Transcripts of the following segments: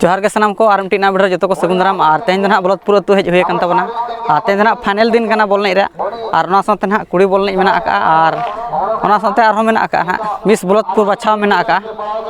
जोहार के सनाम को आर मिट्टी ना भिडियो जो को सगुंदराम और तेज ना बलदपुर अतु हेज हुए तबना और तेज ना फाइनल दिन करना बॉल रे और साथे ना कुड़ी बॉल मेना और साथे आर मेना ना मिस बलदपुर बाछाव मेना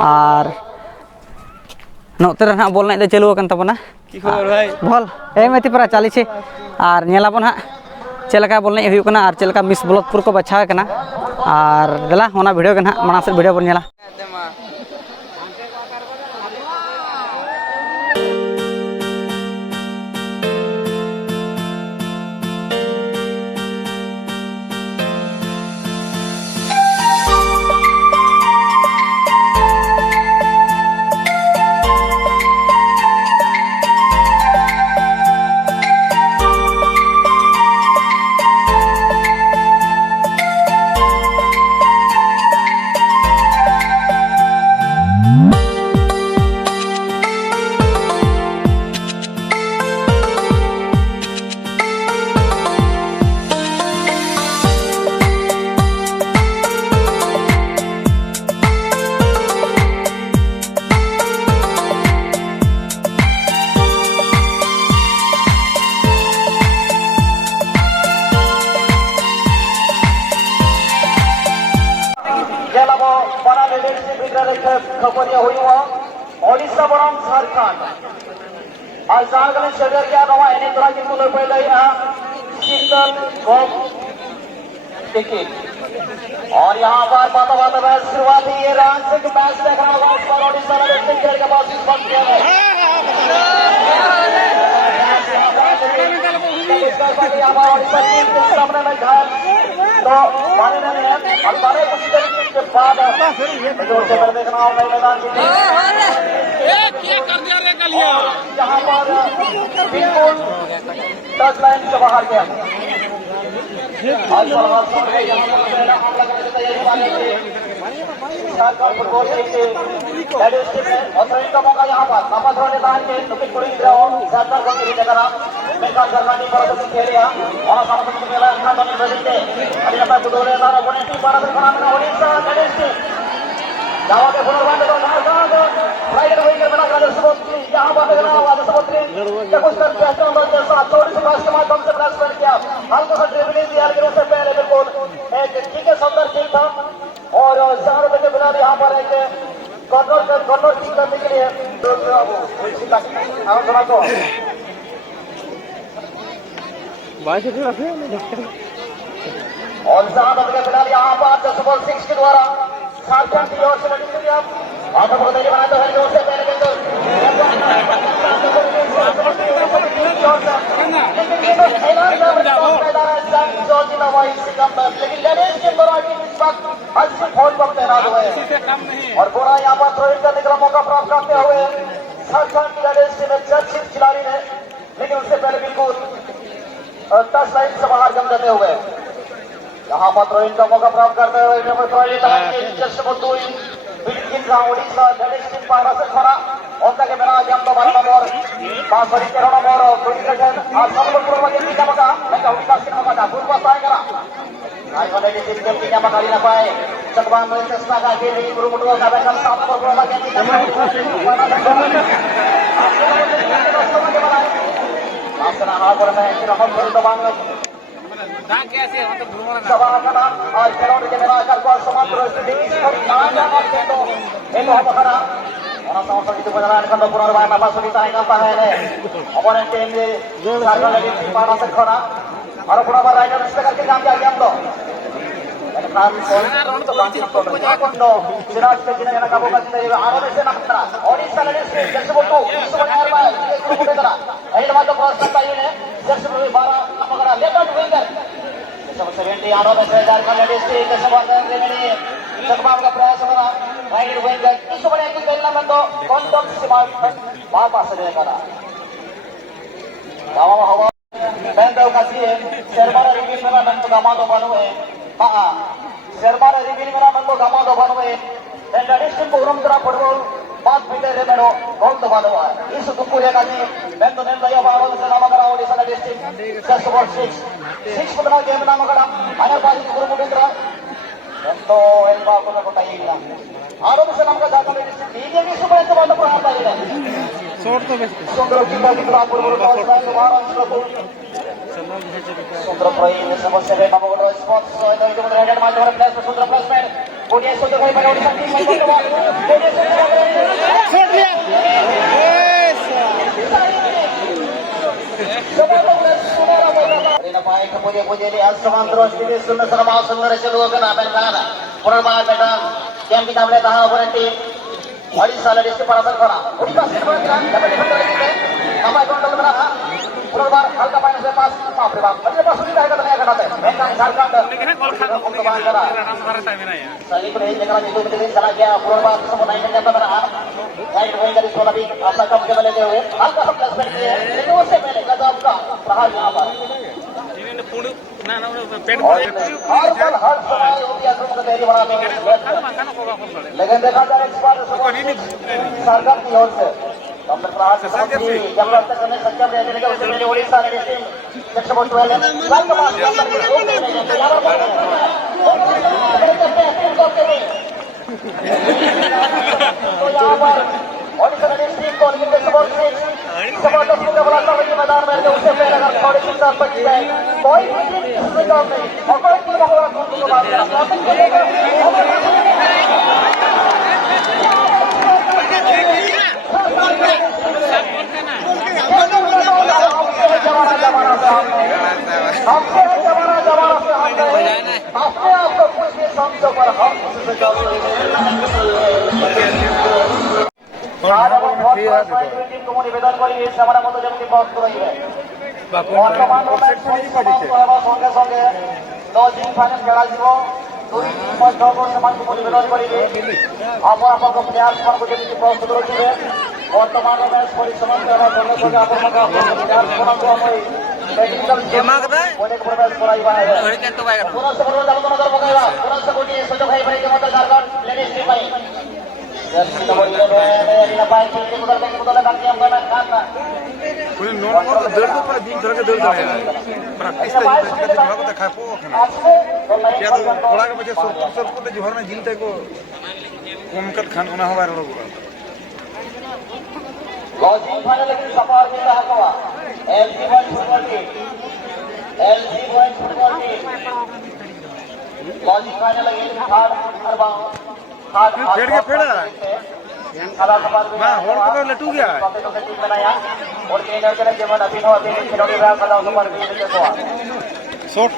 और नोते रे ना बॉल दे चालू तबना भल ए मेती परा चाली छे और नेलाबन हा चेलका बॉल हुई और चेलका मिस बलदपुर को बाछाव कना और देला होना वीडियो के ना माना से वीडियो बन नेला खबरिया हुआ ओडिशा बनाम झारखंड और झारखंड शहर के नवा एने तरह की मुल्क पहले शीतल गोप टिकट और यहाँ पर बात मैच शुरुआत हुई है रोमांचक मैच देखना होगा इस पर ओडिशा ने खेल के पास इस वक्त किया है ओडिशा टीम के सामने में घर तो माने नहीं है और बारे कुछ देर के बाद जोर से देखना होगा मैदान यहाँ पर बिल्कुल टच लाइन से बाहर गया फुटबॉल का मौका यहाँ पर और 4 बजे फिलहाल यहाँ पर एक कॉर्नर किक करने के लिए और 7 बजे फिलहाल यहाँ पर 6 के द्वारा झारखंड की ओर से बताइए बनाते हैं जोर से पहले तैनात हुए और पूरा यहाँ पर थ्रो इन करने का मौका प्राप्त करते हुए झारखंड की लड़ाई में चर्चित खिलाड़ी ने लेकिन उससे पहले बिल्कुल टच लाइन से बाहर जम जाते हुए यहाँ पर थ्रो इन का मौका प्राप्त करते हुए ओडिशा गणेश सिंह पारा से खड़ा उनका के मेरा जम तो 12 नंबर 5 नंबर और संबलपुर में तीन मका मैं उड़ीसा से मका पूर्व पास करा आज वाले के सिस्टम की क्या मकाली ना पाए चकवान में चेष्टा का के लिए गुरु मुटवा का बैठा साफ पर बोला के आसना हाथ पर में कि हम कर दबान दाग कैसे मतलब घुमाना सवाना और खिलाड़ी के मेरा आकर को समाप्त स्थिति की कहां जाना तो एक बखरा orang sama seperti penyerahan kan punar bahan apa sulit tahan apa ini oponent tim di harga lagi di mana sekarang orang punar bahan rider sekarang kita ambil jam loh kan untuk ganti kondo jelas begini yang kamu kasih dari arah itu nak terang Odisha lagi tersebut tu semuanya apa itu bukan terang ini macam proses ini tersebut bara apa kena lepas winger tersebut 70 arah itu Jharkhand lagi tersebut ini sebab का प्रयास हो रहा right wing इस बड़े की खेलना में तो कौन से वापस देगा गावा हवा बैंडो का सी है शर्मा रिवील मेरा मन तो गामा दो बनो है हां शर्मा रिवील मेरा मन तो गामा दो बनो है एंड एडिशन को उरम तरह फुटबॉल बात बीते रे मेरो गोल तो बनो है इस दुपुरे का जी बैंडो ने दया बाबा से नाम करा ओडिशा डिस्ट्रिक्ट 6 ओवर 6 6 ಪುಟನ ಗೇಮ್ ನಾಮಕಡ ಅನರ್ ಬಾಯಿ ಗುರು ಮುಗಿದ್ರ ಎಂತೋ ಎಂಬಾ ಕೊಟ್ಟ ಇಲ್ಲ ಆರೋಗ್ಯ ನಮಗೆ ದಾಖಲೆ ಹೀಗೆ ಸುಮಾರು ಬಂದ ಪ್ರಾರಂಭ ಆಗಿದೆ ಸುಂದರ ಕಿಂಬಾಗಿದ್ರು ಅಪೂರ್ವ ಮಹಾರಾಷ್ಟ್ರಕ್ಕೂ ಸುಂದರ ಪ್ರೈಮ್ ಸಮಸ್ಯೆ ನಮಗಳು ಸ್ಪಾಟ್ಸ್ ರೆಡ್ ಮಾಡಿದವರ ಪ್ಲೇಸ್ ಸುಂದರ ಪ್ಲೇಸ್ಮೆಂಟ್ ಕೋಡಿಯ ಸುಂದರ ಕೈ ಮಾಡಿ ಓಡಿಸ ಟೀಮ್ पायक पुजे पुजेली असमान दृष्टी सुंदर सरमा सुंदर चलुवकन आपण खाना पुनर्बार बेटा गेम की ताबले दहा ओव्हरटी 2.5 साल डिस्ट्रिक्ट परासन करा उनका सिर पर गिरा डबल डिफेंडर लेके हमारे काउंटर में रहा पुनर्बार हल्का पानी से पास बाप रे बाप बल्ले पास नहीं रहेगा तो नहीं करता है मैदान झारखंड पुनर्बार करा सही पर एक जगह जीतो में चला गया पुनर्बार सब नहीं करने पर रहा राइट विंग का सोना भी अपना कम के लेते हुए हल्का सा प्लेसमेंट किया लेकिन उससे पहले गजब का प्रहार यहां पर हर समय योगी आक्रमण का तैयारी बना लेकिन देखा जाए इस बार सरकार की ओर से प्रहार से जब तक हमें सक्षम रहने लगे उससे पहले उड़ीसा ने टीम लक्ष्य पहुंच वाले तो यहाँ पर ओडिशा ने टीम को जबरदस्त मुकाबला के मैदान में उससे पहले अगर थोड़ी सी तरफ बच जाए कोई भी टीम इसमें जॉब नहीं और कोई टीम अगर को बात अपने आपको कुछ भी समझो पर हम निवेदन करी सेमाना मत जमी बस्त रही बर्तमान संगे संगे 10 दिन फाइनल खेला जीव दुई मध्य को निवेदन करेंगे आप प्लेयार्स को जमी प्रस्तुत रखिए बर्तमान मैच परिसमाप्त संगे संगे लॉजिंग फाइनल की सफर में रहा LG one football team lodging final लगी हार्ड अरबा हार्ड फेड़ के फेड़ा हां होड़ को लटू गया टीम बनाया और तीन जने जेमन अभिनव अभी खिलाड़ी रहा कला सफर में देखो shot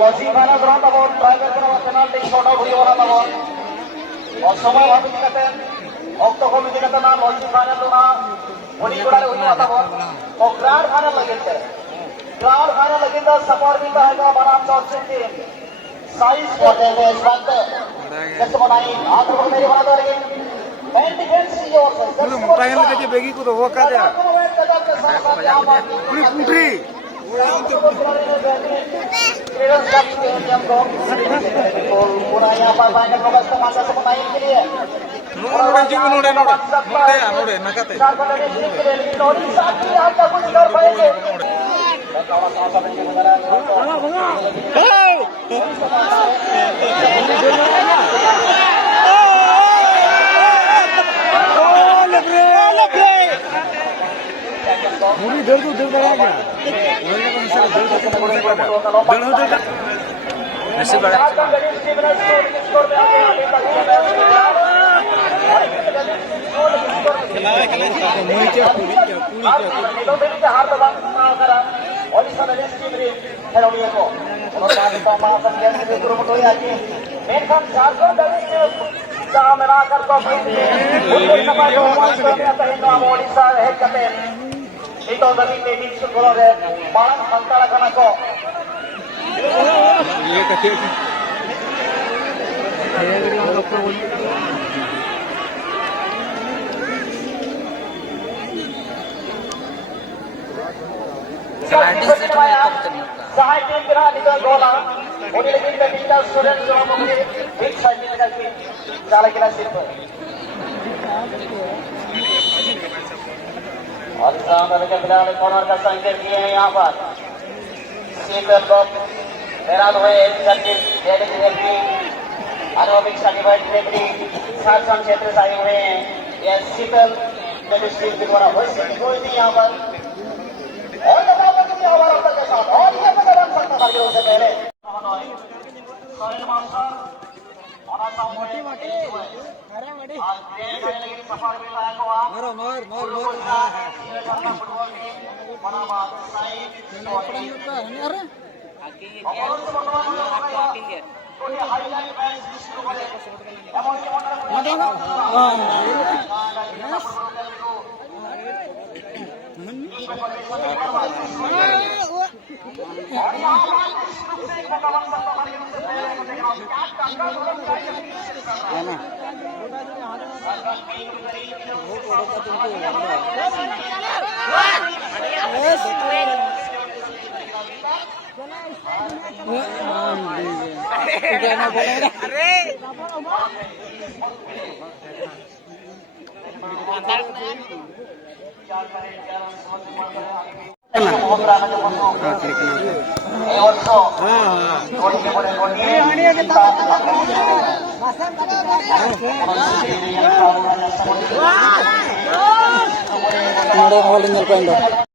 lodging final ground about driver को पेनाल्टी शॉट आउट हुई रहा था और समय भाभी दिखाते ऑक्टो को भी दिखाते ना लॉजिंग फाइनल तो ना वही गुड़ा हुई रहा था और ग्रैंड फाइनल लगे थे ग्रैंड फाइनल लगे तो सपोर्ट भी था बनाम चौथे टीम साइज करते हैं इस बात जैसे बनाई आखिर को मेरी बना दो मैन डिफेंस की ओर से मोटा है के बेगी को तो वो कर दिया पूरी पूरी पूरा यहाँ पर बाइक का इस्तेमाल से बनाने के लिए नोड़े नकाते कुछ कर पाएंगे मुड़ी दर्द बढ़ा गया itu dari media sekolah balang antara kanako Sahaya kira kita gola, udah kita bisa sudah cuma mungkin big size kita kasih, jalan kita simple. और सामने के खिलाड़ी कॉर्नर का संकेत दिए हैं यहाँ पर शीतल को हैरान हुए अनुमिक सर्टिफाइड रेफरी सात क्षेत्र से आए हुए हैं यह शीतल डिस्ट्रिक्ट के द्वारा हुई थी यहाँ पर और बताओ कि हमारा उत्तर के साथ और ये पता बन सकता था उससे पहले Ada